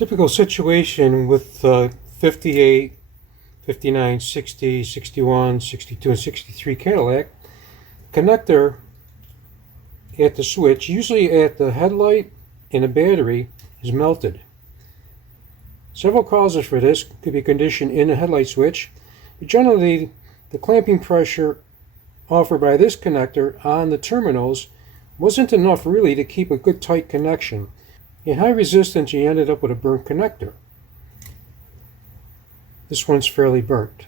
Typical situation with 58, 59, 60, 61, 62, and 63 Cadillac. Connector at the switch, usually at the headlight and the battery, is melted. Several causes for this could be condition in the headlight switch, but generally the clamping pressure offered by this connector on the terminals wasn't enough really to keep a good tight connection. In high resistance, you ended up with a burnt connector. This one's fairly burnt.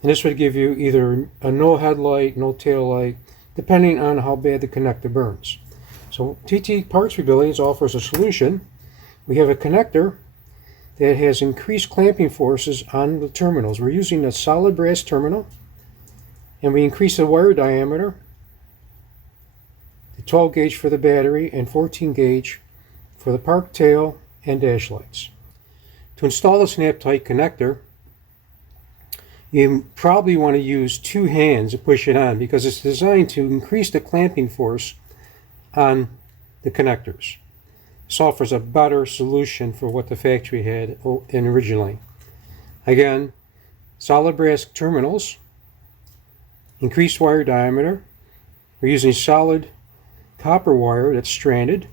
And this would give you either a no headlight, no tail light, depending on how bad the connector burns. So TT Parts Rebuilding offers a solution. We have a connector that has increased clamping forces on the terminals. We're using a solid brass terminal, and we increase the wire diameter, the 12 gauge for the battery and 14 gauge for the park tail and dash lights. To install the SNAPTITE connector, you probably want to use two hands to push it on because it's designed to increase the clamping force on the connectors. This offers a better solution for what the factory had in originally. Again, solid brass terminals, increased wire diameter. We're using solid copper wire that's stranded,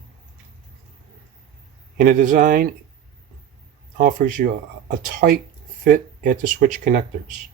and the design offers you a tight fit at the switch connectors.